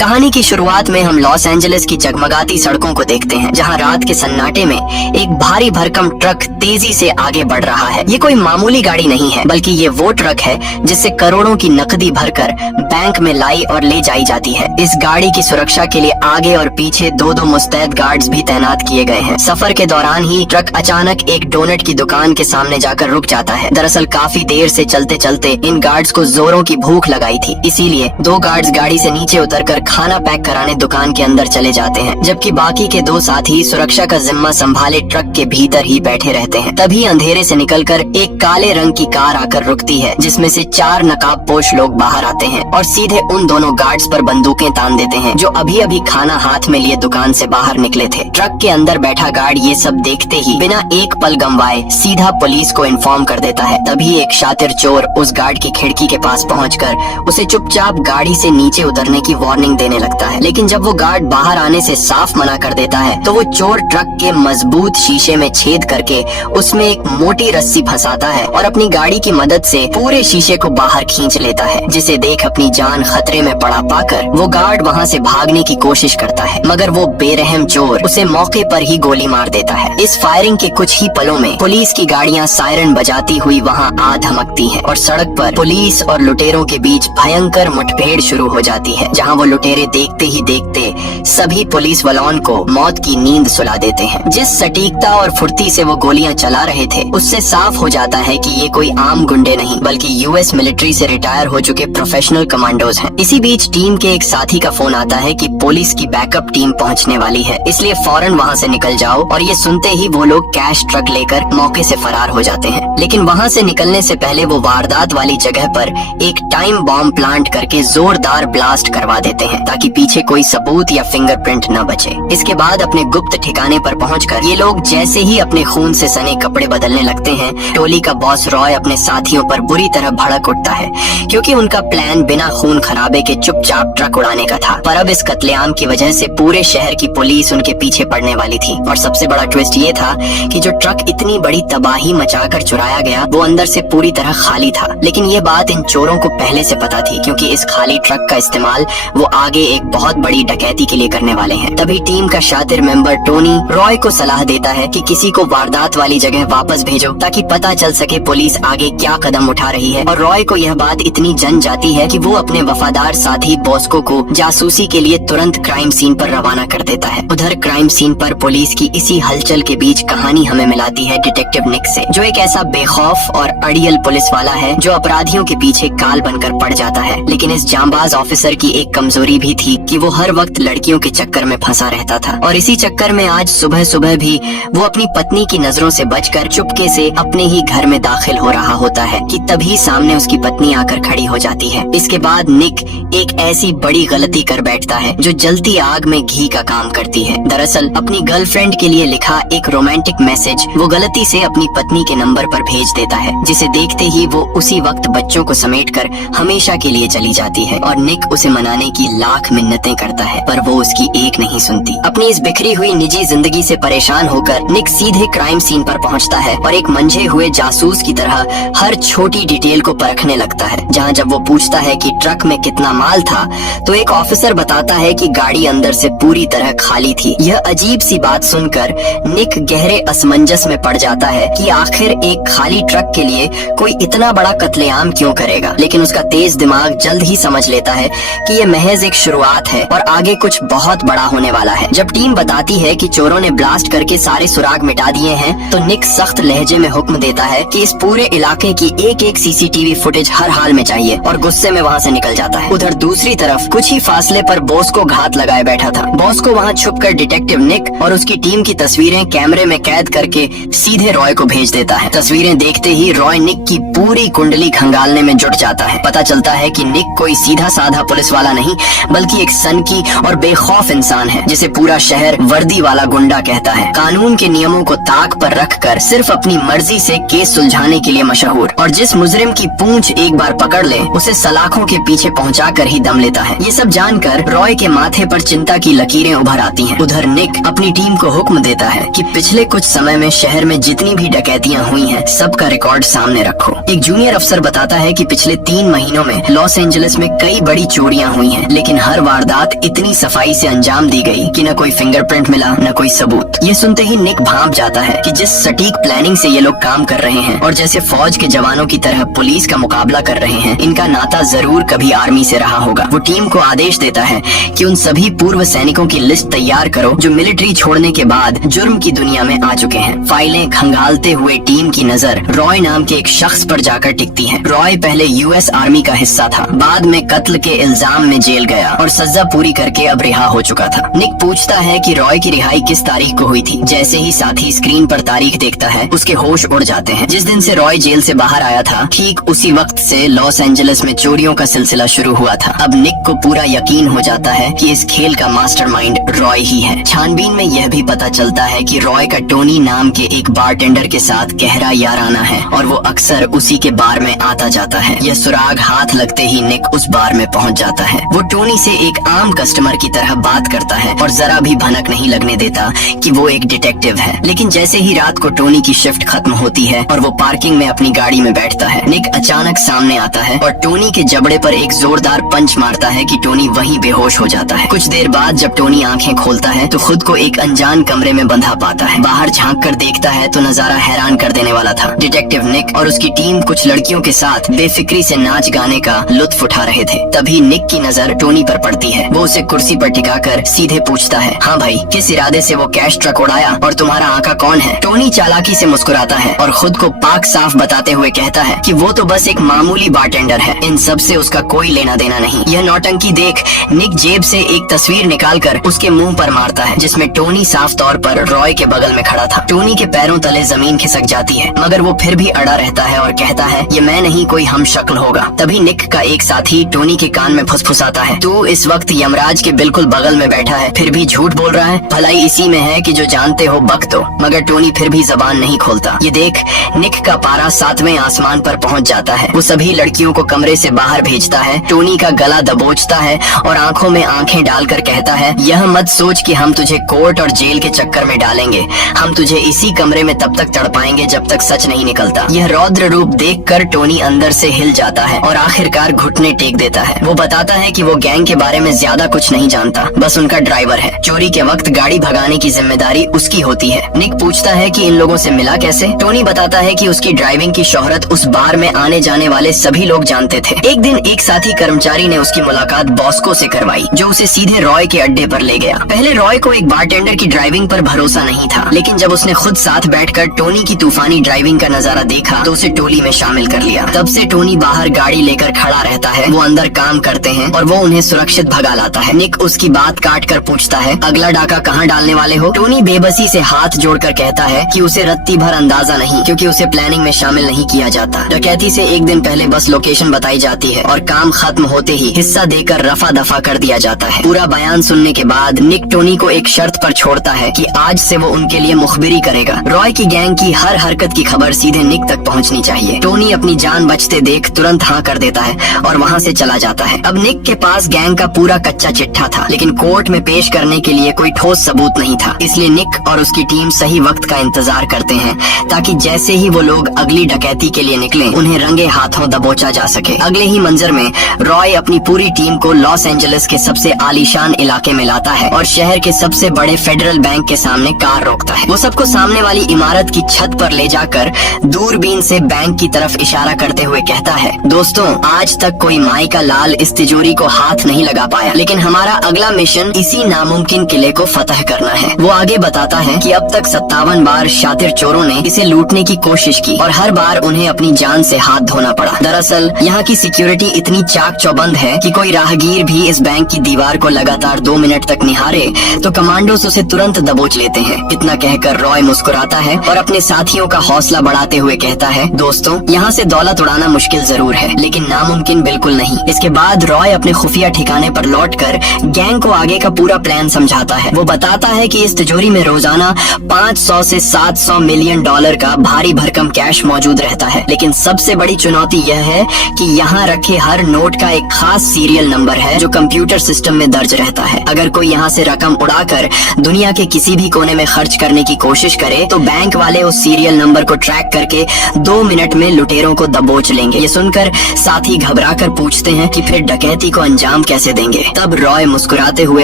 कहानी की शुरुआत में हम लॉस एंजलिस की जगमगाती सड़कों को देखते हैं, जहां रात के सन्नाटे में एक भारी भरकम ट्रक तेजी से आगे बढ़ रहा है। ये कोई मामूली गाड़ी नहीं है, बल्कि ये वो ट्रक है जिससे करोड़ों की नकदी भरकर बैंक में लाई और ले जाई जाती है। इस गाड़ी की सुरक्षा के लिए आगे और पीछे दो मुस्तैद गार्ड्स भी तैनात किए गए हैं। सफर के दौरान ही ट्रक अचानक एक डोनट की दुकान के सामने जाकर रुक जाता है। दरअसल काफी देर से चलते चलते इन गार्ड्स को जोरों की भूख लगाई थी, इसीलिए दो गार्ड्स गाड़ी से नीचे उतरकर खाना पैक कराने दुकान के अंदर चले जाते हैं, जबकि बाकी के दो साथी सुरक्षा का जिम्मा संभाले ट्रक के भीतर ही बैठे रहते हैं। तभी अंधेरे से निकलकर एक काले रंग की कार आकर रुकती है, जिसमें से 4 नकाबपोश लोग बाहर आते हैं और सीधे उन दोनों गार्ड्स पर बंदूकें तान देते हैं, जो अभी अभी खाना हाथ में लिए दुकान से बाहर निकले थे। ट्रक के अंदर बैठा गार्ड ये सब देखते ही बिना एक पल गंवाए सीधा पुलिस को इन्फॉर्म कर देता है। तभी एक शातिर चोर उस गार्ड की खिड़की के पास पहुंचकर उसे चुपचाप गाड़ी से नीचे उतरने की वार्निंग देने लगता है, लेकिन जब वो गार्ड बाहर आने से साफ मना कर देता है तो वो चोर ट्रक के मजबूत शीशे में छेद करके उसमें एक मोटी रस्सी फंसाता है और अपनी गाड़ी की मदद से पूरे शीशे को बाहर खींच लेता है, जिसे देख अपनी जान खतरे में पड़ा पाकर वो गार्ड वहाँ से भागने की कोशिश करता है, मगर वो बेरहम चोर उसे मौके पर ही गोली मार देता है। इस फायरिंग के कुछ ही पलों में पुलिस की गाड़ियाँ सायरन बजाती हुई वहाँ आ धमकती हैं और सड़क पर पुलिस और लुटेरों के बीच भयंकर मुठभेड़ शुरू हो जाती है, जहाँ वो लुटेरे देखते ही देखते सभी पुलिस वालों को मौत की नींद सुला देते हैं। जिस सटीकता और फुर्ती से वो गोलियां चला रहे थे, उससे साफ हो जाता है कि ये कोई आम गुंडे नहीं, बल्कि यूएस मिलिट्री से रिटायर हो चुके प्रोफेशनल कमांडोज हैं। इसी बीच टीम के एक साथी का फोन आता है कि पुलिस की बैकअप टीम पहुंचने वाली है, इसलिए फौरन वहां से निकल जाओ। और ये सुनते ही वो लोग कैश ट्रक लेकर मौके से फरार हो जाते हैं। लेकिन वहां से निकलने से पहले वो वारदात वाली जगह पर एक टाइम बॉम्ब प्लांट करके जोरदार ब्लास्ट करवा देते हैं, ताकि पीछे कोई सबूत या फिंगरप्रिंट न बचे। इसके बाद अपने गुप्त ठिकाने पर पहुंचकर ये लोग जैसे ही अपने खून से सने कपड़े बदलने लगते हैं, टोली का बॉस रॉय अपने साथियों पर बुरी तरह भड़क उठता है, क्योंकि उनका प्लान बिना खून खराबे के चुपचाप ट्रक उड़ाने का था। पर अब इस कत्लेआम की वजह से पूरे शहर की पुलिस उनके पीछे पड़ने वाली थी। और सबसे बड़ा ट्विस्ट ये था कि जो ट्रक इतनी बड़ी तबाही मचाकर चुराया गया, वो अंदर से पूरी तरह खाली था। लेकिन ये बात इन चोरों को पहले से पता थी, क्योंकि इस खाली ट्रक का इस्तेमाल वो आगे एक बहुत बड़ी डकैती के लिए करने वाले हैं। तभी टीम का शातिर मेंबर टोनी रॉय को सलाह देता है कि किसी को वारदात वाली जगह वापस भेजो, ताकि पता चल सके पुलिस आगे क्या कदम उठा रही है। और रॉय को यह बात इतनी जन जाती है कि वो अपने वफादार साथी बॉस्को को जासूसी के लिए तुरंत क्राइम सीन पर रवाना कर देता है। उधर क्राइम सीन पर पुलिस की इसी हलचल के बीच कहानी हमें मिलाती है डिटेक्टिव निक से, जो एक ऐसा बेखौफ और अड़ियल पुलिस वाला है जो अपराधियों के पीछे काल बनकर पड़ जाता है। लेकिन इस जांबाज ऑफिसर की एक कमजोरी भी थी कि वो हर वक्त लड़कियों के चक्कर में फंसा रहता था। और इसी चक्कर में आज सुबह सुबह भी वो अपनी पत्नी की नजरों से बचकर चुपके से अपने ही घर में दाखिल हो रहा होता है कि तभी सामने उसकी पत्नी आकर खड़ी हो जाती है। इसके बाद निक एक ऐसी बड़ी गलती कर बैठता है जो जलती आग में घी का काम करती है। दरअसल अपनी गर्लफ्रेंड के लिए लिखा एक रोमांटिक मैसेज वो गलती से अपनी पत्नी के नंबर पर भेज देता है, जिसे देखते ही वो उसी वक्त बच्चों को समेटकर हमेशा के लिए चली जाती है। और निक उसे मनाने की लाख मिन्नतें करता है, पर वो उसकी एक नहीं सुनती। अपनी इस बिखरी हुई निजी जिंदगी से परेशान होकर निक सीधे क्राइम सीन पर पहुंचता है और एक मंझे हुए जासूस की तरह हर छोटी डिटेल को परखने लगता है। जहां जब वो पूछता है कि ट्रक में कितना माल था, तो एक ऑफिसर बताता है कि गाड़ी अंदर से पूरी तरह खाली थी। यह अजीब सी बात सुनकर निक गहरे असमंजस में पड़ जाता है कि आखिर एक खाली ट्रक के लिए कोई इतना बड़ा कत्लेआम क्यों करेगा। लेकिन उसका तेज दिमाग जल्द ही समझ लेता है कि ये महज एक शुरुआत है और आगे कुछ बहुत बड़ा होने वाला है। जब टीम बताती है कि चोरों ने ब्लास्ट करके सारे सुराग मिटा दिए हैं, तो निक सख्त लहजे में हुक्म देता है कि इस पूरे इलाके की एक एक सीसीटीवी फुटेज हर हाल में चाहिए, और गुस्से में वहाँ से निकल जाता है। उधर दूसरी तरफ कुछ ही फासले पर बॉस को घात लगाए बैठा था। बॉस को वहाँ छुपकर डिटेक्टिव निक और उसकी टीम की तस्वीरें कैमरे में कैद करके सीधे रॉय को भेज देता है। तस्वीरें देखते ही रॉय निक की पूरी कुंडली खंगालने में जुट जाता है। पता चलता है कि निक कोई सीधा साधा पुलिस वाला नहीं, बल्कि एक सनकी और बेखौफ इंसान है, जिसे पूरा शहर वर्दी वाला गुंडा कहता है। कानून के नियमों को ताक पर रखकर सिर्फ अपनी मर्जी से केस सुलझाने के लिए मशहूर, और जिस मुजरिम की पूंछ एक बार पकड़ ले उसे सलाखों के पीछे पहुंचाकर ही दम लेता है। ये सब जानकर रॉय के माथे पर चिंता की लकीरें उभर आती हैं। उधर निक अपनी टीम को हुक्म देता है कि पिछले कुछ समय में शहर में जितनी भी डकैतियां हुई हैं, सबका रिकॉर्ड सामने रखो। एक जूनियर अफसर बताता है कि पिछले 3 महीनों में लॉस एंजलिस में कई बड़ी चोरियां हुई हैं, लेकिन लेकिन हर वारदात इतनी सफाई से अंजाम दी गई कि न कोई फिंगरप्रिंट मिला न कोई सबूत। ये सुनते ही निक भांप जाता है कि जिस सटीक प्लानिंग से ये लोग काम कर रहे हैं और जैसे फौज के जवानों की तरह पुलिस का मुकाबला कर रहे हैं, इनका नाता जरूर कभी आर्मी से रहा होगा। वो टीम को आदेश देता है कि उन सभी पूर्व सैनिकों की लिस्ट तैयार करो जो मिलिट्री छोड़ने के बाद जुर्म की दुनिया में आ चुके हैं। फाइलें खंगालते हुए टीम की नजर रॉय नाम के एक शख्स पर जाकर टिकती है। रॉय पहले यूएस आर्मी का हिस्सा था, बाद में कत्ल के इल्जाम में जेल गया और सजा पूरी करके अब रिहा हो चुका था। निक पूछता है कि रॉय की रिहाई किस तारीख को हुई थी। जैसे ही साथी स्क्रीन पर तारीख देखता है, उसके होश उड़ जाते हैं। जिस दिन से रॉय जेल से बाहर आया था, ठीक उसी वक्त से लॉस एंजलिस में चोरियों का सिलसिला शुरू हुआ था। अब निक को पूरा यकीन हो जाता है कि इस खेल का मास्टरमाइंड रॉय ही है। छानबीन में यह भी पता चलता है कि रॉय का टोनी नाम के एक बारटेंडर के साथ गहरा याराना है और वो अक्सर उसी के बार में आता जाता है। यह सुराग हाथ लगते ही निक उस बार में पहुंच जाता है। वो टोनी से एक आम कस्टमर की तरह बात करता है और जरा भी भनक नहीं लगने देता कि वो एक डिटेक्टिव है। लेकिन जैसे ही रात को टोनी की शिफ्ट खत्म होती है और वो पार्किंग में अपनी गाड़ी में बैठता है, निक अचानक सामने आता है और टोनी के जबड़े पर एक जोरदार पंच मारता है कि टोनी वहीं बेहोश हो जाता है। कुछ देर बाद जब टोनी आंखें खोलता है तो खुद को एक अनजान कमरे में बंधा पाता है। बाहर झांक कर देखता है तो नजारा हैरान कर देने वाला था। डिटेक्टिव निक और उसकी टीम कुछ लड़कियों के साथ बेफिक्री से नाच गाने का लुत्फ उठा रहे थे। तभी निक की नजर टोनी पर पड़ती है। वो उसे कुर्सी पर टिकाकर सीधे पूछता है, हाँ भाई, किस इरादे से वो कैश ट्रक उड़ाया और तुम्हारा आका कौन है? टोनी चालाकी से मुस्कुराता है और खुद को पाक साफ बताते हुए कहता है कि वो तो बस एक मामूली बारटेंडर है, इन सब से उसका कोई लेना देना नहीं। यह नौटंकी देख निक जेब से एक तस्वीर निकालकर उसके मुंह पर मारता है, जिसमें टोनी साफ तौर पर रॉय के बगल में खड़ा था। टोनी के पैरों तले जमीन खिसक जाती है, मगर वो फिर भी अड़ा रहता है और कहता है, ये मैं नहीं कोई हम शक्ल होगा। तभी निक का एक साथी टोनी के कान में फुसफुसाता है, तू इस वक्त यमराज के बिल्कुल बगल में बैठा है, फिर भी झूठ बोल रहा है। भलाई इसी में है कि जो जानते हो बक दो। मगर टोनी फिर भी जबान नहीं खोलता। ये देख निक का पारा 7वें आसमान पर पहुंच जाता है। वो सभी लड़कियों को कमरे से बाहर भेजता है, टोनी का गला दबोचता है और आंखों में आंखें डालकर कहता है, यह मत सोच कि हम तुझे कोर्ट और जेल के चक्कर में डालेंगे। हम तुझे इसी कमरे में तब तक तड़पाएंगे जब तक सच नहीं निकलता। यह रौद्र रूप देखकर टोनी अंदर से हिल जाता है और आखिरकार घुटने टेक देता है। वो बताता है कि वो गैंग के बारे में ज्यादा कुछ नहीं जानता, बस उनका ड्राइवर है। चोरी के वक्त गाड़ी भगाने की जिम्मेदारी उसकी होती है। निक पूछता है कि इन लोगों से मिला कैसे? टोनी बताता है कि उसकी ड्राइविंग की शोहरत उस बार में आने जाने वाले सभी लोग जानते थे। एक दिन एक साथी कर्मचारी ने उसकी मुलाकात बॉस्को से करवाई, जो उसे सीधे रॉय के अड्डे पर ले गया। पहले रॉय को एक बारटेंडर की ड्राइविंग पर भरोसा नहीं था, लेकिन जब उसने खुद साथ बैठकर टोनी की तूफानी ड्राइविंग का नजारा देखा तो उसे टोली में शामिल कर लिया। तब से टोनी बाहर गाड़ी लेकर खड़ा रहता है, वो अंदर काम करते हैं और वो उन्हें सुरक्षित भगा लाता है। निक उसकी बात काट कर पूछता है, अगला डाका कहाँ डालने वाले हो? टोनी बेबसी से हाथ जोड़कर कहता है कि उसे रत्ती भर अंदाजा नहीं, क्योंकि उसे प्लानिंग में शामिल नहीं किया जाता। डकैती से एक दिन पहले बस लोकेशन बताई जाती है और काम खत्म होते ही हिस्सा देकर रफा दफा कर दिया जाता है। पूरा बयान सुनने के बाद निक टोनी को एक शर्त पर छोड़ता है कि आज से वो उनके लिए मुखबिरी करेगा। रॉय की गैंग की हर हरकत की खबर सीधे निक तक पहुंचनी चाहिए। टोनी अपनी जान बचते देख तुरंत हाँ कर देता है और वहाँ से चला जाता है। अब निक के पास गैंग का पूरा कच्चा चिट्ठा था, लेकिन कोर्ट में पेश करने के लिए कोई ठोस सबूत नहीं था। इसलिए निक और उसकी टीम सही वक्त का इंतजार करते हैं, ताकि जैसे ही वो लोग अगली डकैती के लिए निकले, उन्हें रंगे हाथों दबोचा जा सके। अगले ही मंजर में रॉय अपनी पूरी टीम को लॉस एंजलिस के सबसे आलीशान इलाके में लाता है और शहर के सबसे बड़े फेडरल बैंक के सामने कार रोकता है। वो सबको सामने वाली इमारत की छत पर ले जाकर दूरबीन से बैंक की तरफ इशारा करते हुए कहता है, दोस्तों, आज तक कोई माई का लाल इस तिजोरी को हाथ नहीं लगा पाया, लेकिन हमारा अगला मिशन इसी नामुमकिन किले को फतह करना है। वो आगे बताता है कि अब तक 57 बार शातिर चोरों ने इसे लूटने की कोशिश की और हर बार उन्हें अपनी जान से हाथ धोना पड़ा। दरअसल यहाँ की सिक्योरिटी इतनी चाक चौबंद है कि कोई राहगीर भी इस बैंक की दीवार को लगातार 2 मिनट तक निहारे तो कमांडोस उसे तुरंत दबोच लेते हैं। इतना कहकर रॉय मुस्कुराता है और अपने साथियों का हौसला बढ़ाते हुए कहता है, दोस्तों, यहाँ से दौलत उड़ाना मुश्किल जरूर है, लेकिन नामुमकिन बिल्कुल नहीं। इसके बाद रॉय अपने खुफिया ठिकाने पर लौटकर गैंग को आगे का पूरा प्लान समझाता है। वो बताता है कि इस तिजोरी में रोजाना 500 से 700 मिलियन डॉलर का भारी भरकम कैश मौजूद रहता है, लेकिन सबसे बड़ी चुनौती यह है कि यहाँ रखे हर नोट का एक खास सीरियल नंबर है जो कंप्यूटर सिस्टम में दर्ज रहता है। अगर कोई यहाँ से रकम उड़ाकर दुनिया के किसी भी कोने में खर्च करने की कोशिश करे तो बैंक वाले उस सीरियल नंबर को ट्रैक करके 2 मिनट में लुटेरों को दबोच लेंगे। ये सुनकर साथी घबरा कर पूछते हैं कि फिर डकैती को अंजाम हम कैसे देंगे। तब रॉय मुस्कुराते हुए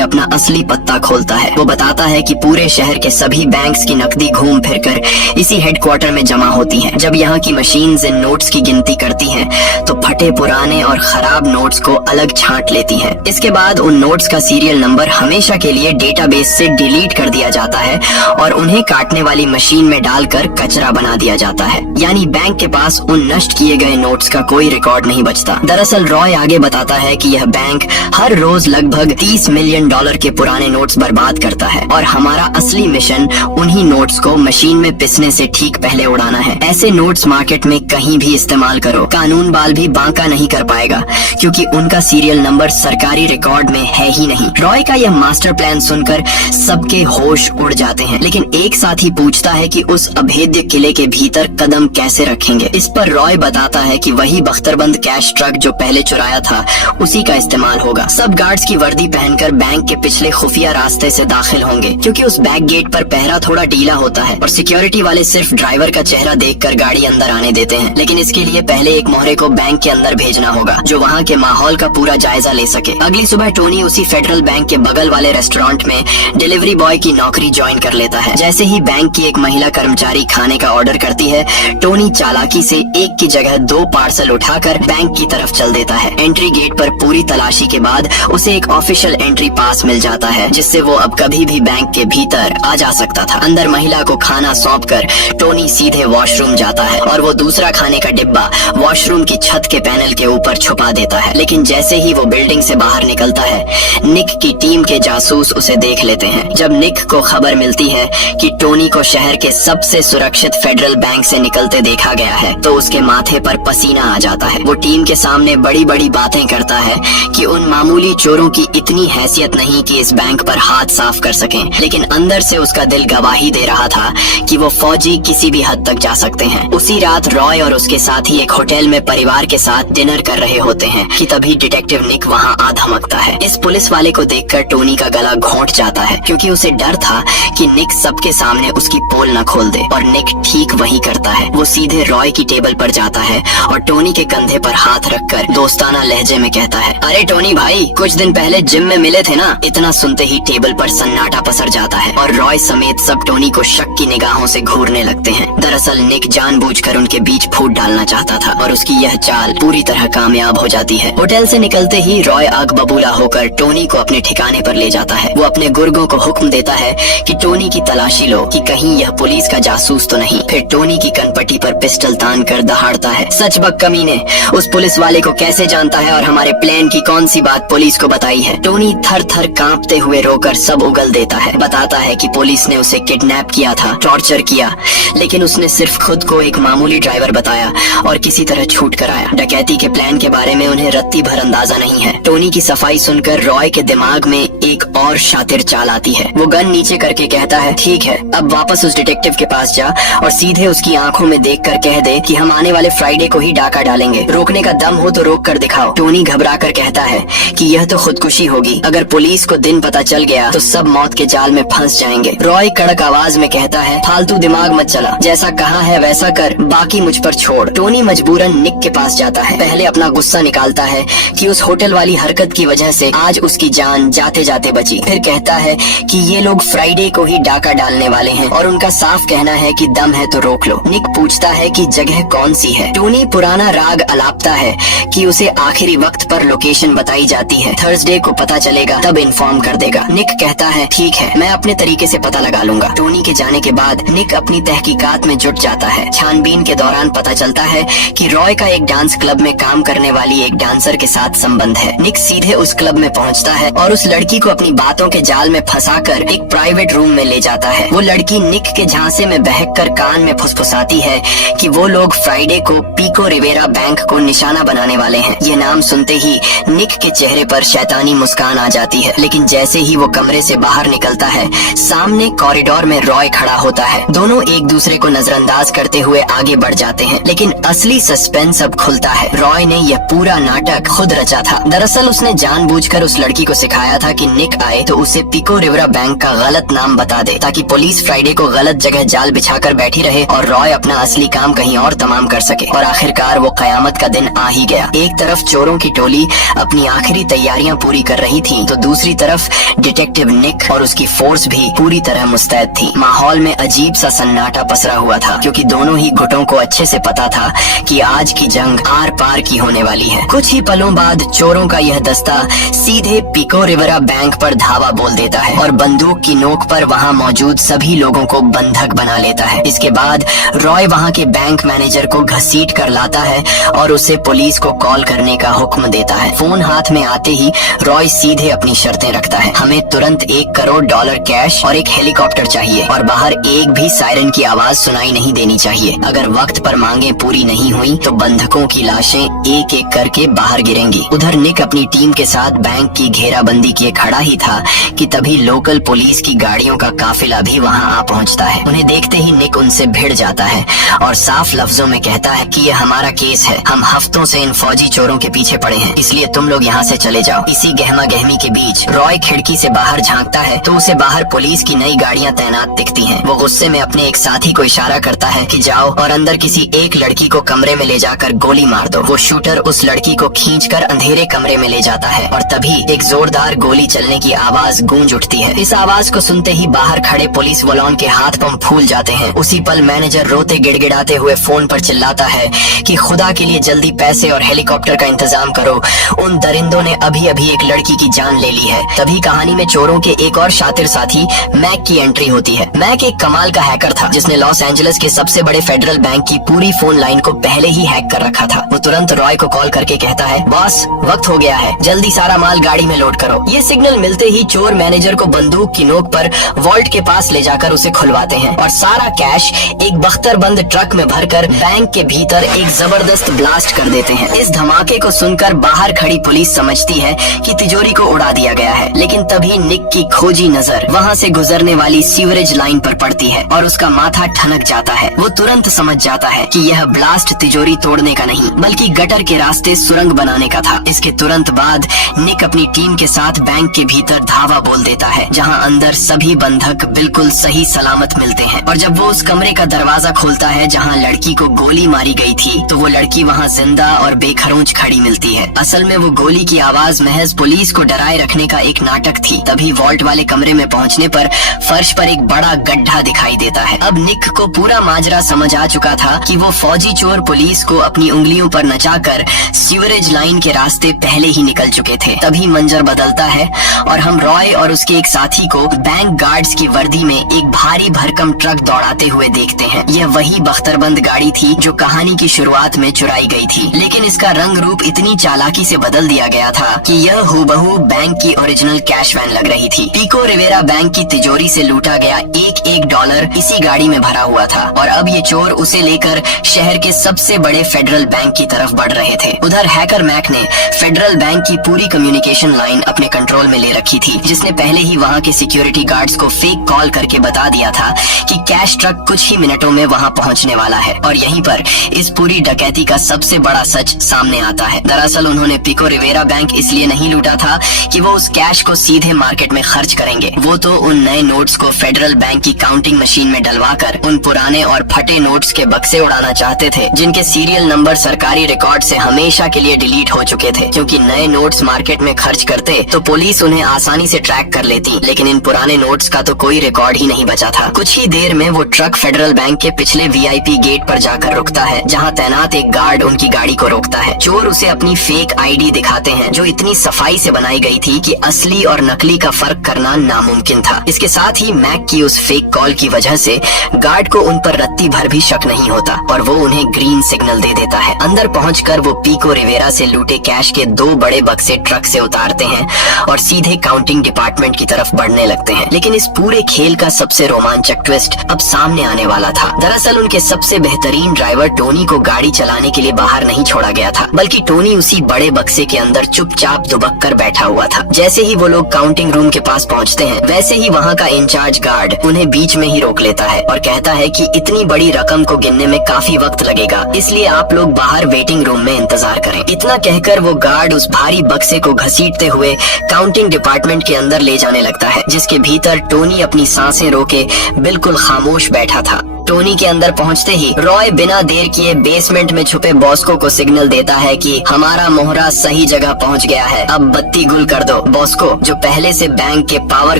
अपना असली पत्ता खोलता है। वो बताता है कि पूरे शहर के सभी बैंक्स की नकदी घूम फिर कर इसी हेडक्वार्टर में जमा होती है। जब यहाँ की मशीन्स इन नोट्स की गिनती करती हैं, तो फटे पुराने और खराब नोट्स को अलग छांट लेती हैं। इसके बाद उन नोट्स का सीरियल नंबर हमेशा के लिए डेटाबेस से डिलीट कर दिया जाता है और उन्हें काटने वाली मशीन में डालकर कचरा बना दिया जाता है। यानी बैंक के पास उन नष्ट किए गए नोट्स का कोई रिकॉर्ड नहीं बचता। दरअसल रॉय आगे बताता है कि यह बैंक हर रोज लगभग $30 मिलियन के पुराने नोट्स बर्बाद करता है और हमारा असली मिशन उन्हीं नोट्स को मशीन में पिसने से ठीक पहले उड़ाना है। ऐसे नोट्स मार्केट में कहीं भी इस्तेमाल करो, कानून बाल भी बांका नहीं कर पाएगा, क्योंकि उनका सीरियल नंबर सरकारी रिकॉर्ड में है ही नहीं। रॉय का यह मास्टर प्लान सुनकर सबके होश उड़ जाते हैं, लेकिन एक साथी पूछता है कि उस अभेद्य किले के भीतर कदम कैसे रखेंगे। इस पर रॉय बताता है कि वही बख्तरबंद कैश ट्रक जो पहले चुराया था उसी का इस्तेमाल होगा। सब गार्ड्स की वर्दी पहनकर बैंक के पिछले खुफिया रास्ते से दाखिल होंगे, क्योंकि उस बैक गेट पर पहरा थोड़ा ढीला होता है और सिक्योरिटी वाले सिर्फ ड्राइवर का चेहरा देखकर गाड़ी अंदर आने देते हैं। लेकिन इसके लिए पहले एक मोहरे को बैंक के अंदर भेजना होगा जो वहाँ के माहौल का पूरा जायजा ले सके। अगली सुबह टोनी उसी फेडरल बैंक के बगल वाले रेस्टोरेंट में डिलीवरी बॉय की नौकरी ज्वाइन कर लेता है। जैसे ही बैंक की एक महिला कर्मचारी खाने का ऑर्डर करती है, टोनी चालाकी से एक की जगह 2 पार्सल उठाकर बैंक की तरफ चल देता है। एंट्री गेट पर पूरी तलाशी के बाद उसे एक ऑफिशियल एंट्री पास मिल जाता है, जिससे वो अब कभी भी बैंक के भीतर आ जा सकता था। अंदर महिला को खाना सौंपकर टोनी सीधे वॉशरूम जाता है और वो दूसरा खाने का डिब्बा वॉशरूम की छत के पैनल के ऊपर छुपा देता है। लेकिन जैसे ही वो बिल्डिंग से बाहर निकलता है, निक की टीम के जासूस उसे देख लेते हैं। जब निक को खबर मिलती है कि टोनी को शहर के सबसे सुरक्षित फेडरल बैंक से निकलते देखा गया है, तो उसके माथे पर पसीना आ जाता है। वो टीम के सामने बड़ी बड़ी बातें करता है कि उन मामूली चोरों की इतनी हैसियत नहीं कि इस बैंक पर हाथ साफ कर सकें, लेकिन अंदर से उसका दिल गवाही दे रहा था कि वो फौजी किसी भी हद तक जा सकते हैं। उसी रात रॉय और उसके साथी एक होटल में परिवार के साथ डिनर कर रहे होते हैं कि तभी डिटेक्टिव निक वहां आ धमकता है। इस पुलिस वाले को देखकर टोनी का गला घोंट जाता है, क्योंकि उसे डर था कि निक सबके सामने उसकी पोल न खोल दे, और निक ठीक वही करता है। वो सीधे रॉय की टेबल पर जाता है और टोनी के कंधे पर हाथ रखकर दोस्ताना लहजे में कहता है, अरे टोनी भाई, कुछ दिन पहले जिम में मिले थे ना। इतना सुनते ही टेबल पर सन्नाटा पसर जाता है और रॉय समेत सब टोनी को शक की निगाहों से घूरने लगते हैं। दरअसल निक जानबूझकर उनके बीच फूट डालना चाहता था और उसकी यह चाल पूरी तरह कामयाब हो जाती है। होटल से निकलते ही रॉय आग बबूला होकर टोनी को अपने ठिकाने पर ले जाता है। वो अपने गुर्गों को हुक्म देता है कि टोनी की तलाशी लो कि कहीं यह पुलिस का जासूस तो नहीं। फिर टोनी की कनपट्टी पर पिस्टल तान कर दहाड़ता है, सच बक कमीने, उस पुलिस वाले को कैसे जानता है और हमारे प्लान की कौन सी बात पुलिस को बताई है। टोनी थर थर कांपते हुए रोकर सब उगल देता है। बताता है कि पुलिस ने उसे किडनैप किया था, टॉर्चर किया, लेकिन उसने सिर्फ खुद को एक मामूली ड्राइवर बताया और किसी तरह छूट कर आया। डकैती के प्लान के बारे में उन्हें रत्ती भर अंदाजा नहीं है। टोनी की सफाई सुनकर रॉय के दिमाग में एक और शातिर चाल आती है। वो गन नीचे करके कहता है, ठीक है, अब वापस उस डिटेक्टिव के पास जा और सीधे उसकी आंखों में देखकर कह दे कि हम आने वाले फ्राइडे को ही डाका डालेंगे। रोकने का दम हो तो रोक कर दिखाओ। टोनी घबरा कर कहता है कि यह तो खुदकुशी होगी, अगर पुलिस को दिन पता चल गया तो सब मौत के जाल में फंस जाएंगे। रॉय कड़क आवाज में कहता है, फालतू दिमाग मत चला, जैसा कहा है वैसा कर, बाकी मुझ पर छोड़। टोनी मजबूरन निक के पास जाता है। पहले अपना गुस्सा निकालता है कि उस होटल वाली हरकत की वजह से आज उसकी जान जाते जाते बची। फिर कहता है कि ये लोग फ्राइडे को ही डाका डालने वाले हैं और उनका साफ कहना है कि दम है तो रोक लो। निक पूछता है कि जगह कौन सी है। टोनी पुराना राग अलापता है कि उसे आखिरी वक्त पर लोकेशन बताई जाती है, थर्सडे को पता चलेगा तब इन्फॉर्म कर देगा। निक कहता है, ठीक है, मैं अपने तरीके से पता लगा लूंगा। टोनी के जाने के बाद निक अपनी तहकीकात में जुट जाता है। छानबीन के दौरान पता चलता है कि रॉय का एक डांस क्लब में काम करने वाली एक डांसर के साथ संबंध है। निक सीधे उस क्लब में पहुंचता है और उस लड़की को अपनी बातों के जाल में फंसाकर एक प्राइवेट रूम में ले जाता है। वो लड़की निक के झांसे में बहककर कान में फुसफुसाती है कि वो लोग फ्राइडे को पीको रिवेरा बैंक को निशाना बनाने वाले हैं। ये नाम सुनते ही निक के चेहरे पर शैतानी मुस्कान आ जाती है, लेकिन जैसे ही वो कमरे से बाहर निकलता है, सामने कॉरिडोर में रॉय खड़ा होता है। दोनों एक दूसरे को नजरअंदाज करते हुए आगे बढ़ जाते हैं, लेकिन असली सस्पेंस अब खुलता है। रॉय ने यह पूरा नाटक खुद रचा था। दरअसल उसने जानबूझकर उस लड़की को सिखाया था कि निक आए तो उसे पीको रिवेरा बैंक का गलत नाम बता दे, ताकि पुलिस फ्राइडे को गलत जगह जाल बिछाकर बैठी रहे और रॉय अपना असली काम कहीं और तमाम कर सके। और आखिरकार वो कयामत का दिन आ ही गया। एक तरफ चोरों की टोली अपनी अपनी आखिरी तैयारियां पूरी कर रही थी, तो दूसरी तरफ डिटेक्टिव निक और उसकी फोर्स भी पूरी तरह मुस्तैद थी। माहौल में अजीब सा सन्नाटा पसरा हुआ था, क्योंकि दोनों ही गुटों को अच्छे से पता था कि आज की जंग आर पार की होने वाली है। कुछ ही पलों बाद चोरों का यह दस्ता सीधे पिको रिवेरा बैंक पर धावा बोल देता है और बंदूक की नोक पर वहां मौजूद सभी लोगों को बंधक बना लेता है। इसके बाद रॉय वहां के बैंक मैनेजर को घसीट कर लाता है और उसे पुलिस को कॉल करने का हुक्म देता है। फोन हाथ में आते ही रॉय सीधे अपनी शर्तें रखता है। हमें तुरंत $1 करोड़ कैश और एक हेलीकॉप्टर चाहिए और बाहर एक भी सायरन की आवाज सुनाई नहीं देनी चाहिए। अगर वक्त पर मांगे पूरी नहीं हुई तो बंधकों की लाशें एक एक करके बाहर गिरेंगी। उधर निक अपनी टीम के साथ बैंक की घेराबंदी किए खड़ा ही था कि तभी लोकल पुलिस की गाड़ियों का काफिला भी वहां आ पहुंचता है। उन्हें देखते ही निक उनसे भिड़ जाता है और साफ लफ्जों में कहता है कि ये हमारा केस है, हम हफ्तों से इन फौजी चोरों के पीछे पड़े हैं, इसलिए तुम लोग यहाँ से चले जाओ। इसी गहमा गहमी के बीच रॉय खिड़की से बाहर झांकता है तो उसे बाहर पुलिस की नई गाड़ियां तैनात दिखती हैं। वो गुस्से में अपने एक साथी को इशारा करता है कि जाओ और अंदर किसी एक लड़की को कमरे में ले जाकर गोली मार दो। वो शूटर उस लड़की को खींचकर अंधेरे कमरे में ले जाता है और तभी एक जोरदार गोली चलने की आवाज गूंज उठती है। इस आवाज को सुनते ही बाहर खड़े पुलिस वालों के हाथ पंप फूल जाते हैं। उसी पल मैनेजर रोते गिड़गिड़ाते हुए फोन पर चिल्लाता है कि खुदा के लिए जल्दी पैसे और हेलीकॉप्टर का इंतजाम करो, उन दरिंदों ने अभी अभी एक लड़की की जान ले ली है। तभी कहानी में चोरों के एक और शातिर साथी मैक की एंट्री होती है। मैक एक कमाल का हैकर था जिसने लॉस एंजलिस के सबसे बड़े फेडरल बैंक की पूरी फोन लाइन को पहले ही हैक कर रखा था। वो तुरंत रॉय को कॉल करके कहता है, बॉस वक्त हो गया है, जल्दी सारा माल गाड़ी में लोड करो। ये सिग्नल मिलते ही चोर मैनेजर को बंदूक की नोक पर वॉल्ट के पास ले जाकर उसे खुलवाते हैं और सारा कैश एक बख्तरबंद ट्रक में भरकर बैंक के भीतर एक जबरदस्त ब्लास्ट कर देते हैं। इस धमाके को सुनकर बाहर खड़ी पुलिस समझती है कि तिजोरी को उड़ा दिया गया है, लेकिन तभी निक की खोजी नजर वहां से गुजरने वाली सीवरेज लाइन पर पड़ती है और उसका माथा ठनक जाता है। वो तुरंत समझ जाता है कि यह ब्लास्ट तिजोरी तोड़ने का नहीं बल्कि गटर के रास्ते सुरंग बनाने का था। इसके तुरंत बाद निक अपनी टीम के साथ बैंक के भीतर धावा बोल देता है, जहां अंदर सभी बंधक बिल्कुल सही सलामत मिलते हैं। और जब वो उस कमरे का दरवाजा खोलता है जहां लड़की को गोली मारी गई थी, तो वो लड़की वहां जिंदा और बेखरोंच खड़ी मिलती है। असल में वो गोली की आवाज महज पुलिस को डराए रखने का एक नाटक थी। तभी वॉल्ट वाले कमरे में पहुंचने पर फर्श पर एक बड़ा गड्ढा दिखाई देता है। अब निक को पूरा माजरा समझ आ चुका था कि वो फौजी चोर पुलिस को अपनी उंगलियों पर नचाकर सीवरेज लाइन के रास्ते पहले ही निकल चुके थे। तभी मंजर बदलता है और हम रॉय और उसके एक साथी को बैंक गार्ड्स की वर्दी में एक भारी भरकम ट्रक दौड़ाते हुए देखते हैं। यह वही बख्तरबंद गाड़ी थी जो कहानी की शुरुआत में चुराई गई थी, लेकिन इसका रंग रूप इतनी चालाकी से बदल दिया गया था कि यह हूबहू बैंक की ओरिजिनल कैश वैन लग रही थी। पिको रिवेरा बैंक की तिजोरी से लूटा गया एक डॉलर इसी गाड़ी में भरा हुआ था और अब ये चोर उसे लेकर शहर के सबसे बड़े फेडरल बैंक की तरफ बढ़ रहे थे। उधर हैकर मैक ने फेडरल बैंक की पूरी कम्युनिकेशन लाइन अपने कंट्रोल में ले रखी थी, जिसने पहले ही वहां के सिक्योरिटी गार्ड्स को फेक कॉल करके बता दिया था कि कैश ट्रक कुछ ही मिनटों में वहां पहुंचने वाला है। और यहीं पर इस पूरी डकैती का सबसे बड़ा सच सामने आता है। दरअसल उन्होंने पिको रिवेरा बैंक इसलिए नहीं लूटा था कि वो उस कैश को सीधे मार्केट में खर्च करेंगे। वो तो उन नए नोट्स को फेडरल बैंक की काउंटिंग मशीन में डलवाकर उन पुराने और फटे नोट्स के बक्से उड़ाना चाहते थे, जिनके सीरियल नंबर सरकारी रिकॉर्ड से हमेशा के लिए डिलीट हो चुके थे। क्योंकि नए नोट्स मार्केट में खर्च करते तो पुलिस उन्हें आसानी से ट्रैक कर लेती, लेकिन इन पुराने नोट्स का तो कोई रिकॉर्ड ही नहीं बचा था। कुछ ही देर में वो ट्रक फेडरल बैंक के पिछले VIP गेट पर जाकर रुकता है, जहां तैनात एक गार्ड उनकी गाड़ी को रोकता है। चोर उसे अपनी फेक ID दिखाते हैं, जो इतनी सफाई से बनाई गई थी कि असली और नकली का फर्क करना नामुमकिन था। इसके साथ ही मैक की उस फेक कॉल की वजह से गार्ड को उन पर रत्ती भर भी शक नहीं होता और वो उन्हें ग्रीन सिग्नल दे देता है। अंदर पहुंचकर वो पिको रिवेरा से लूटे कैश के 2 बड़े बक्से ट्रक से उतारते हैं और सीधे काउंटिंग डिपार्टमेंट की तरफ बढ़ने लगते हैं। लेकिन इस पूरे खेल का सबसे रोमांचक ट्विस्ट अब सामने आने वाला था। दरअसल उनके सबसे बेहतरीन ड्राइवर टोनी को गाड़ी चलाने के लिए बाहर नहीं छोड़ा गया था, बल्कि टोनी उसी बड़े बक्से के अंदर चुपचाप दुबक कर बैठा हुआ था। जैसे ही वो लोग काउंटिंग रूम के पास पहुंचते हैं, वैसे ही वहां का इंचार्ज गार्ड उन्हें बीच में ही रोक लेता है और कहता है कि इतनी बड़ी रकम को गिनने में काफी वक्त लगेगा, इसलिए आप लोग बाहर वेटिंग रूम में इंतजार करें। इतना कहकर वो गार्ड उस भारी बक्से को घसीटते हुए काउंटिंग डिपार्टमेंट के अंदर ले जाने लगता है, जिसके भीतर टोनी अपनी सांसें रोके बिल्कुल खामोश बैठा था। टोनी के अंदर पहुंचते ही रॉय बिना देर किए बेसमेंट में छुपे बॉस्को को सिग्नल देता है कि हमारा मोहरा सही जगह पहुंच गया है, अब बत्ती गुल कर दो। बॉस्को, जो पहले से बैंक के पावर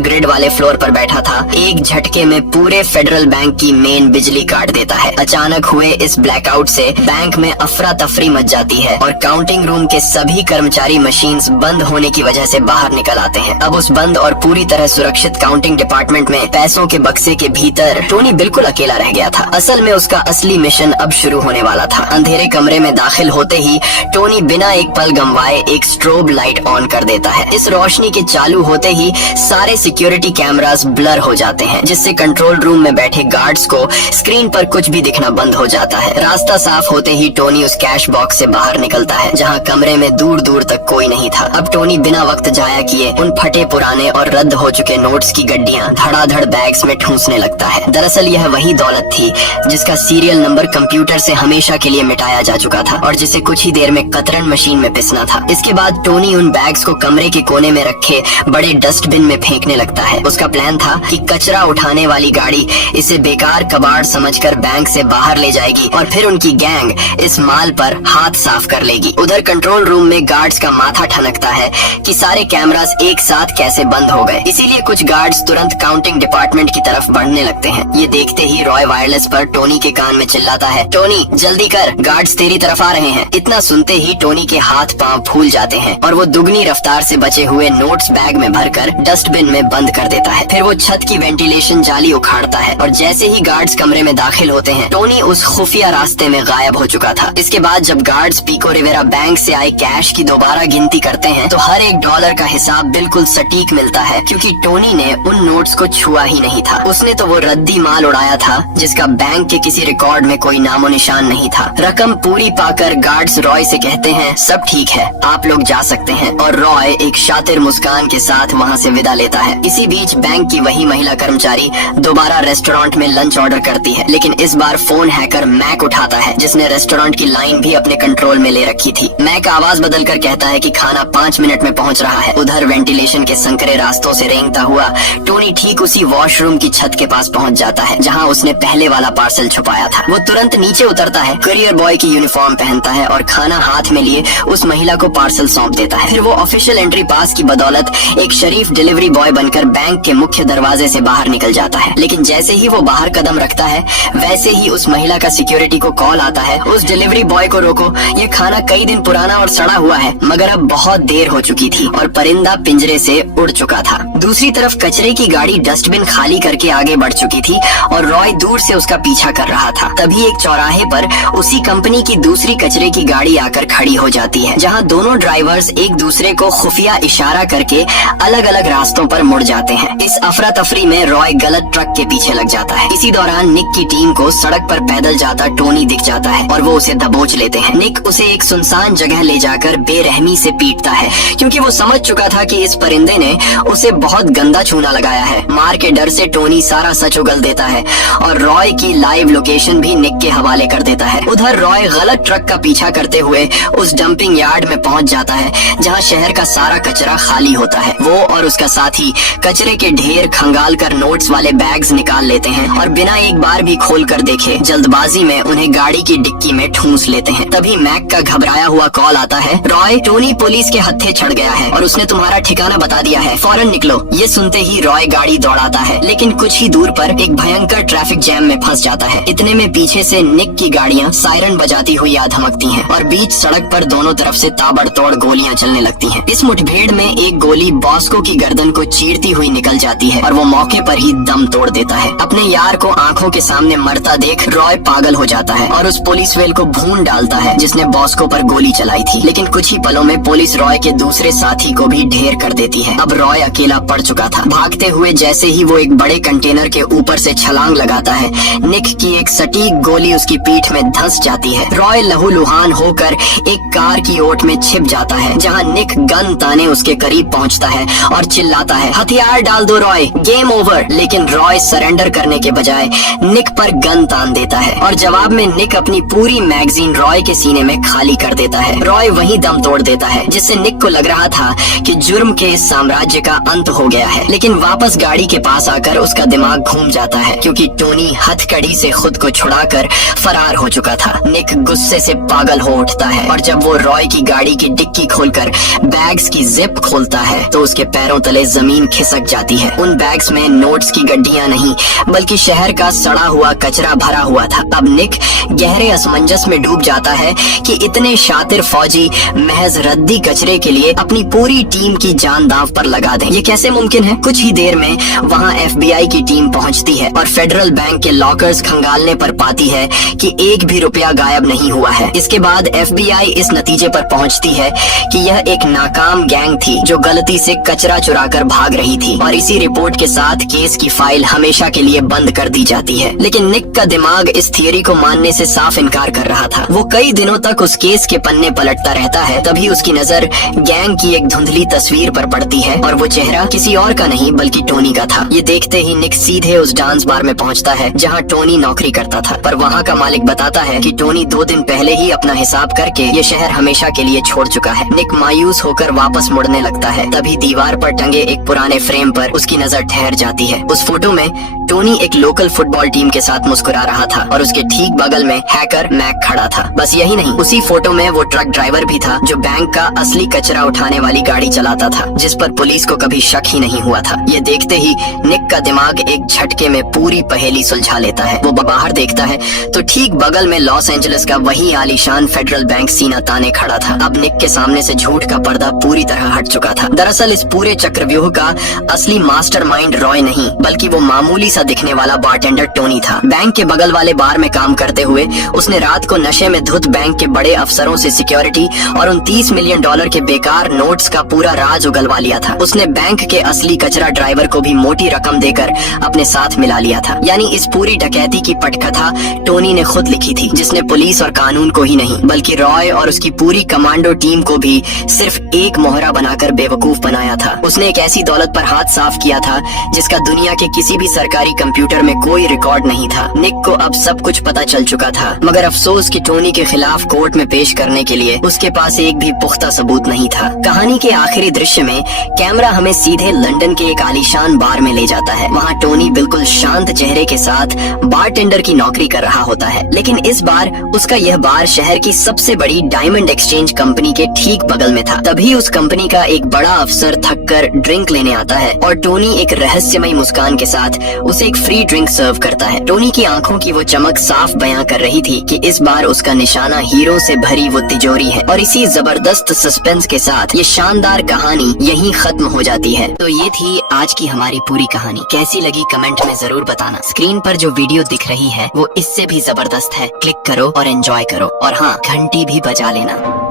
ग्रिड वाले फ्लोर पर बैठा था, एक झटके में पूरे फेडरल बैंक की मेन बिजली काट देता है। अचानक हुए इस ब्लैकआउट से बैंक में अफरा तफरी मच जाती है और काउंटिंग रूम के सभी कर्मचारी मशीन्स बंद होने की वजह से बाहर निकल आते हैं। अब उस बंद और पूरी तरह सुरक्षित काउंटिंग डिपार्टमेंट में पैसों के बक्से के भीतर टोनी बिल्कुल अकेला रह गया था। असल में उसका असली मिशन अब शुरू होने वाला था। अंधेरे कमरे में दाखिल होते ही टोनी बिना एक पल गंवाए एक स्ट्रोब लाइट ऑन कर देता है। इस रोशनी के चालू होते ही सारे सिक्योरिटी कैमरास ब्लर हो जाते हैं, जिससे कंट्रोल रूम में बैठे गार्ड्स को स्क्रीन पर कुछ भी दिखना बंद हो जाता है। रास्ता साफ होते ही टोनी उस कैश बॉक्स से बाहर निकलता है, जहां कमरे में दूर दूर तक कोई नहीं था। अब टोनी बिना वक्त जाया किए उन फटे पुराने और रद्द हो चुके नोट्स की गड्डियां धड़ाधड़ बैग्स में ठूंसने लगता है। दरअसल यह वही दौलत थी जिसका सीरियल नंबर कंप्यूटर से हमेशा के लिए मिटाया जा चुका था और जिसे कुछ ही देर में कतरन मशीन में पिसना था। इसके बाद टोनी उन बैग्स को कमरे के कोने में रखे बड़े डस्टबिन में फेंकने लगता है। उसका प्लान था कि कचरा उठाने वाली गाड़ी इसे बेकार कबाड़ समझकर बैंक से बाहर ले जाएगी और फिर उनकी गैंग इस माल पर हाथ साफ कर लेगी। उधर कंट्रोल रूम में गार्ड्स का माथा ठनकता है कि सारे कैमरास एक साथ कैसे बंद हो गए। इसीलिए कुछ गार्ड्स तुरंत काउंटिंग डिपार्टमेंट की तरफ बढ़ने लगते हैं। ये देखते ही रॉय वायरलेस पर टोनी के कान में चिल्लाता है, टोनी जल्दी कर, गार्ड्स तेरी तरफ आ रहे हैं। इतना सुनते ही टोनी के हाथ पांव फूल जाते हैं और वो दुगनी रफ्तार से बचे हुए नोट्स बैग में भरकर डस्टबिन में बंद कर देता है। फिर वो छत की वेंटिलेशन जाली उखाड़ता है और जैसे ही गार्ड्स कमरे में दाखिल होते हैं, टोनी उस खुफिया रास्ते में गायब हो चुका था। इसके बाद जब गार्ड्स पीको रिवेरा बैंक से आए कैश की दोबारा गिनती करते हैं तो हर एक डॉलर का हिसाब बिल्कुल सटीक मिलता है, क्योंकि टोनी ने उन नोट्स को छुआ ही नहीं था। उसने तो वो रद्दी माल उड़ाया था जिसका बैंक के किसी रिकॉर्ड में कोई नामो निशान नहीं था। रकम पूरी पाकर गार्ड्स रॉय से कहते हैं, सब ठीक है, आप लोग जा सकते हैं, और रॉय एक शातिर मुस्कान के साथ वहाँ से विदा लेता है। इसी बीच बैंक की वही महिला कर्मचारी दोबारा रेस्टोरेंट में लंच ऑर्डर करती है, लेकिन इस बार फोन हैकर मैक उठाता है, जिसने रेस्टोरेंट की लाइन भी अपने कंट्रोल में ले रखी थी। मैक आवाज बदलकर कहता है कि खाना 5 मिनट में पहुंच रहा है। उधर वेंटिलेशन के संकरे रास्तों से रेंगता हुआ टोनी ठीक उसी वॉशरूम की छत के पास पहुंच जाता है जहां उसने पहले वाला पार्सल छुपाया था। वो तुरंत नीचे उतरता है, कुरियर बॉय की यूनिफॉर्म पहनता है और खाना हाथ में लिए उस महिला को पार्सल सौंप देता है। फिर वो ऑफिशियल एंट्री पास की बदौलत एक शरीफ डिलीवरी बॉय बनकर बैंक के मुख्य दरवाजे से बाहर निकल जाता है। लेकिन जैसे ही वो बाहर कदम रखता है, वैसे ही उस महिला का सिक्योरिटी को कॉल आता है, उस डिलीवरी बॉय को रोको, ये खाना कई दिन पुराना और सड़ा हुआ है। मगर अब बहुत देर हो चुकी थी और परिंदा पिंजरे से उड़ चुका था। दूसरी तरफ कचरे की गाड़ी डस्टबिन खाली करके आगे बढ़ चुकी थी और रॉय दूर से उसका पीछा कर रहा था। तभी एक चौराहे पर उसी कंपनी की दूसरी कचरे की गाड़ी आकर खड़ी हो जाती है, जहां दोनों ड्राइवर्स एक दूसरे को खुफिया इशारा करके अलग अलग रास्तों पर मुड़ जाते हैं। इस अफरा तफरी में रॉय गलत ट्रक के पीछे लग जाता है। इसी दौरान निक की टीम को सड़क पर पैदल जाता टोनी दिख जाता है और वो उसे दबोच लेते हैं। निक उसे एक सुनसान जगह ले जाकर बेरहमी से पीटता है, क्योंकि वो समझ चुका था कि इस परिंदे ने उसे बहुत गंदा चूना लगाया है। मार के डर से टोनी सारा सच उगल देता है और रॉय की लाइव लोकेशन भी निक के हवाले कर देता है। उधर रॉय गलत ट्रक का पीछा करते हुए उस डंपिंग यार्ड में पहुंच जाता है जहां शहर का सारा कचरा खाली होता है। वो और उसका साथी कचरे के ढेर खंगाल कर नोट्स वाले बैग्स निकाल लेते हैं और बिना एक बार भी खोल कर देखे जल्दबाजी में उन्हें गाड़ी की डिक्की में ठूंस लेते हैं। तभी मैक का घबराया हुआ कॉल आता है, रॉय, टोनी पुलिस के हत्थे चढ़ गया है और उसने तुम्हारा ठिकाना बता दिया है, फौरन निकलो। ये सुनते ही रॉय गाड़ी दौड़ाता है, लेकिन कुछ ही दूर पर एक भयंकर ट्रैफिक जैम में फंस जाता है। इतने में पीछे से निक की गाड़ियां सायरन बजाती हुई आ धमकती हैं और बीच सड़क पर दोनों तरफ से ताबड़तोड़ गोलियां चलने लगती हैं। इस मुठभेड़ में एक गोली बॉस्को की गर्दन को चीरती हुई निकल जाती है और वो मौके पर ही दम तोड़ देता है। अपने यार को आंखों के सामने मरता देख रॉय पागल हो जाता है और उस पुलिस वेल को भून डालता है जिसने बॉस्को पर गोली चलाई थी। लेकिन कुछ ही पलों में पुलिस रॉय के दूसरे साथी को भी ढेर कर देती है। अब रॉय अकेला पड़ चुका था। भागते हुए जैसे ही वो एक बड़े कंटेनर के ऊपर से छलांग लगाता है, निक की एक सटीक गोली उसकी पीठ में धंस जाती है। रॉय लहूलुहान होकर एक कार की ओट में छिप जाता है, जहां निक गन ताने उसके करीब पहुंचता है और चिल्लाता है, हथियार डाल दो रॉय, गेम ओवर। लेकिन रॉय सरेंडर करने के बजाय निक पर गन तान देता है और जवाब में निक अपनी पूरी मैगजीन रॉय के सीने में खाली कर देता है। रॉय वहीं दम तोड़ देता है, जिससे निक को लग रहा था कि जुर्म के इस साम्राज्य साम्राज्य का अंत हो गया है। लेकिन वापस गाड़ी के पास आकर उसका दिमाग घूम जाता है, क्योंकि टोनी हथकड़ी से खुद को छुड़ाकर फरार हो चुका था। निक गुस्से से पागल हो उठता है और जब वो रॉय की गाड़ी की डिक्की खोलकर बैग्स की जिप खोलता है तो उसके पैरों तले जमीन खिसक जाती है। उन बैग्स में नोट्स की गड्डियां नहीं बल्कि शहर का सड़ा हुआ कचरा भरा हुआ था। अब निक गहरे असमंजस में डूब जाता है कि इतने शातिर फौजी महज रद्दी कचरे के लिए अपनी पूरी टीम की जान दांव पर लगा दें। ये कैसे मुमकिन है? कुछ ही देर में वहाँ FBI की टीम पहुँचती है और फेडरल बैंक के लॉकर्स खंगालने पर पाती है कि एक भी रुपया गायब नहीं हुआ है। इसके बाद FBI इस नतीजे पर पहुँचती है कि यह एक नाकाम गैंग थी जो गलती से कचरा चुराकर भाग रही थी और इसी रिपोर्ट के साथ केस की फाइल हमेशा के लिए बंद कर दी जाती है। लेकिन निक का दिमाग इस थियरी को मानने से साफ इनकार कर रहा था। वो कई दिनों तक उस केस के पन्ने पलटता रहता है। तभी उसकी नजर गैंग की एक धुंधली तस्वीर पर पड़ती है और वो चेहरा किसी और का नहीं बल्कि टोनी का था। ये देखते ही निक सीधे उस डांस बार में पहुंचता है जहां टोनी नौकरी करता था, पर वहां का मालिक बताता है कि टोनी 2 दिन पहले ही अपना हिसाब करके ये शहर हमेशा के लिए छोड़ चुका है। निक मायूस होकर वापस मुड़ने लगता है। तभी दीवार पर टंगे एक पुराने फ्रेम पर उसकी नजर ठहर जाती है। उस फोटो में टोनी एक लोकल फुटबॉल टीम के साथ मुस्कुरा रहा था और उसके ठीक बगल में हैकर मैक खड़ा था। बस यही नहीं, उसी फोटो में वो ट्रक ड्राइवर भी था जो बैंक का असली कचरा उठाने वाली गाड़ी चलाता था, जिस पर पुलिस को कभी शक ही नहीं हुआ था। ये देखते ही निक का दिमाग एक झटके में पूरी पहेली सुलझा लेता है। वो बाहर देखता है तो ठीक बगल में लॉस एंजलिस का वही आलीशान फेडरल बैंक सीना ताने खड़ा था। अब निक के सामने से झूठ का पर्दा पूरी तरह हट चुका था। दरअसल इस पूरे चक्रव्यूह का असली मास्टरमाइंड रॉय नहीं बल्कि वो मामूली सा दिखने वाला बारटेंडर टोनी था। बैंक के बगल वाले बार में काम करते हुए उसने रात को नशे में धुत बैंक के बड़े अफसरों से सिक्योरिटी और उन $30 मिलियन के बेकार नोट्स का पूरा राज उगलवा लिया था। उसने बैंक के असली कचरा ड्राइवर को भी मोटी रकम देकर अपने साथ मिला लिया था। यानी इस पूरी डकैती की पटकथा टोनी ने खुद लिखी थी, जिसने पुलिस और कानून को ही नहीं बल्कि रॉय और उसकी पूरी कमांडो टीम को भी सिर्फ एक मोहरा बनाकर बेवकूफ बनाया था। उसने एक ऐसी दौलत पर हाथ साफ किया था जिसका दुनिया के किसी भी सरकारी कंप्यूटर में कोई रिकॉर्ड नहीं था। निक को अब सब कुछ पता चल चुका था, मगर अफसोस कि टोनी के खिलाफ कोर्ट में पेश करने के लिए उसके पास एक भी पुख्ता सबूत नहीं था। कहानी के आखिरी दृश्य में कैमरा हमें सीधे लंदन के एक आलीशान बार में ले जाता है। वहाँ टोनी बिल्कुल शांत चेहरे के साथ बारटेंडर की नौकरी कर रहा होता है, लेकिन इस बार उसका यह बार शहर की सबसे बड़ी डायमंड एक्सचेंज कंपनी के ठीक बगल में था। तभी उस कंपनी का एक बड़ा अफसर थककर ड्रिंक लेने आता है और टोनी एक रहस्यमय मुस्कान के साथ उसे एक फ्री ड्रिंक सर्व करता है। टोनी की आंखों की वो चमक साफ बयां कर रही थी कि इस बार उसका निशाना हीरो से भरी वो तिजोरी है। और इसी जबरदस्त सस्पेंस के साथ ये शानदार कहानी यहीं खत्म हो जाती है। तो ये थी आज की हमारी पूरी कहानी। कैसी लगी कमेंट में जरूर बताना। स्क्रीन पर जो वीडियो दिख रही है वो इससे भी जबरदस्त है। क्लिक करो और एंजॉय करो, और हाँ, घंटी भी बजा लेना।